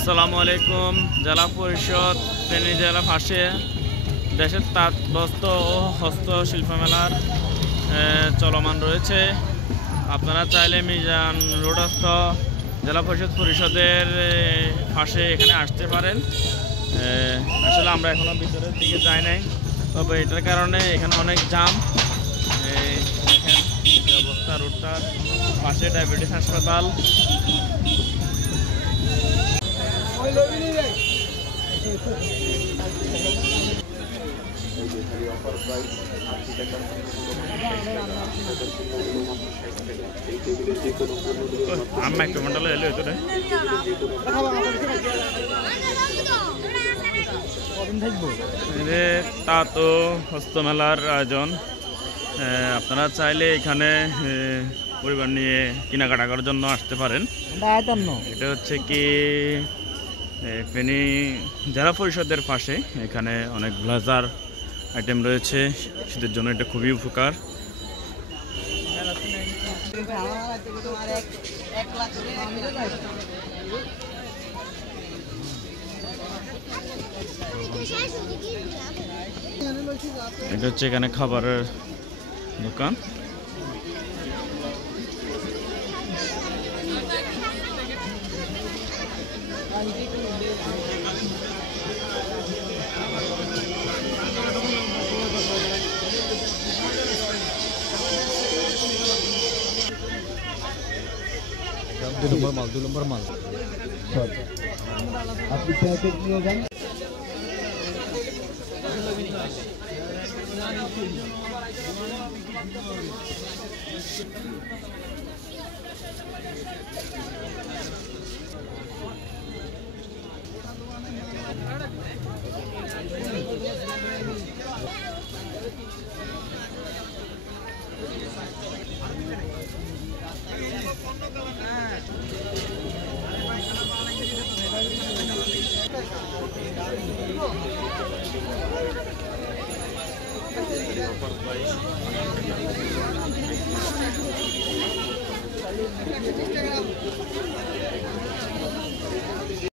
আসসালামু আলাইকুম। জেলা পরিষদ ফেনী জেলা পাশে দেশের তাঁতবস্ত্র ও হস্তশিল্প মেলার চলমান রয়েছে। আপনারা চাইলে মিজান রোডস্থ জেলা পরিষদের পাশে এখানে আসতে পারেন। আসলে আমরা এখনো ভিতরের দিকে যাই নাই, তবে এটার কারণে এখানে অনেক জাম। দেখেন যে অবস্থা, রোডটার পাশে ডায়াবেটিস হাসপাতাল। আম্মা একটু মন্ডলে এলো ভিতরে। তাঁত ও হস্তমেলার আয়োজন। আপনারা চাইলে এখানে পরিবার নিয়ে কেনাকাটা করার জন্য আসতে পারেন। এটা হচ্ছে কি ফেনী জেলা পরিষদের পাশে। এখানে অনেক ব্লেজার আইটেম রয়েছে, শীতের জন্য এটা খুবই উপকার। এটা হচ্ছে এখানে খাবারের দোকান। দুই নম্বর মাল আপনি প্যাকেট নিয়ে যান।